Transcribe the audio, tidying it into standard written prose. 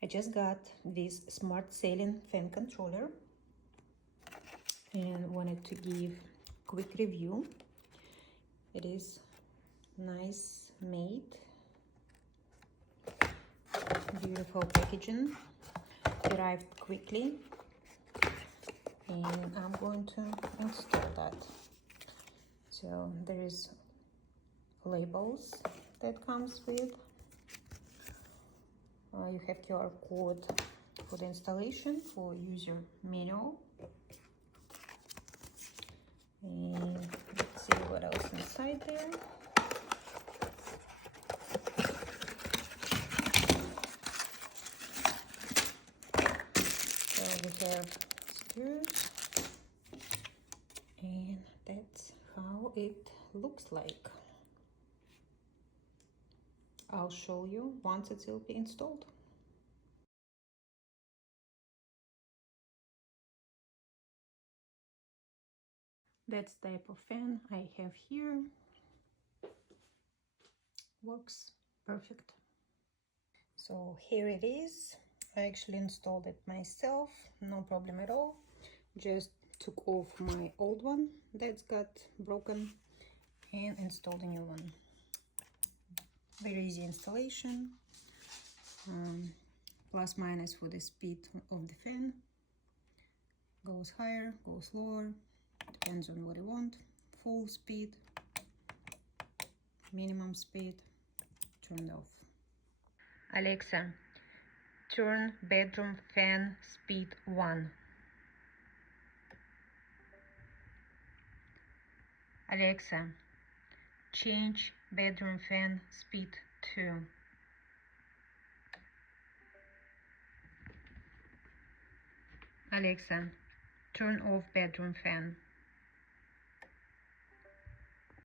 I just got this smart ceiling fan controller and wanted to give quick review. It is nice made, beautiful packaging, arrived quickly, and I'm going to install that. So there is labels that comes with. You have QR code for the installation, for user manual. And let's see what else inside there. So we have screws, and that's how it looks like. I'll show you once it will be installed. That's the type of fan I have here. Works perfect. So here it is. I actually installed it myself, no problem at all. Just took off my old one that's got broken and installed a new one. Very easy installation. Plus minus for the speed of the fan. Goes higher, goes lower, depends on what you want. Full speed, minimum speed, turned off. Alexa, turn bedroom fan speed 1. Alexa, change bedroom fan speed 2. Alexa, turn off bedroom fan.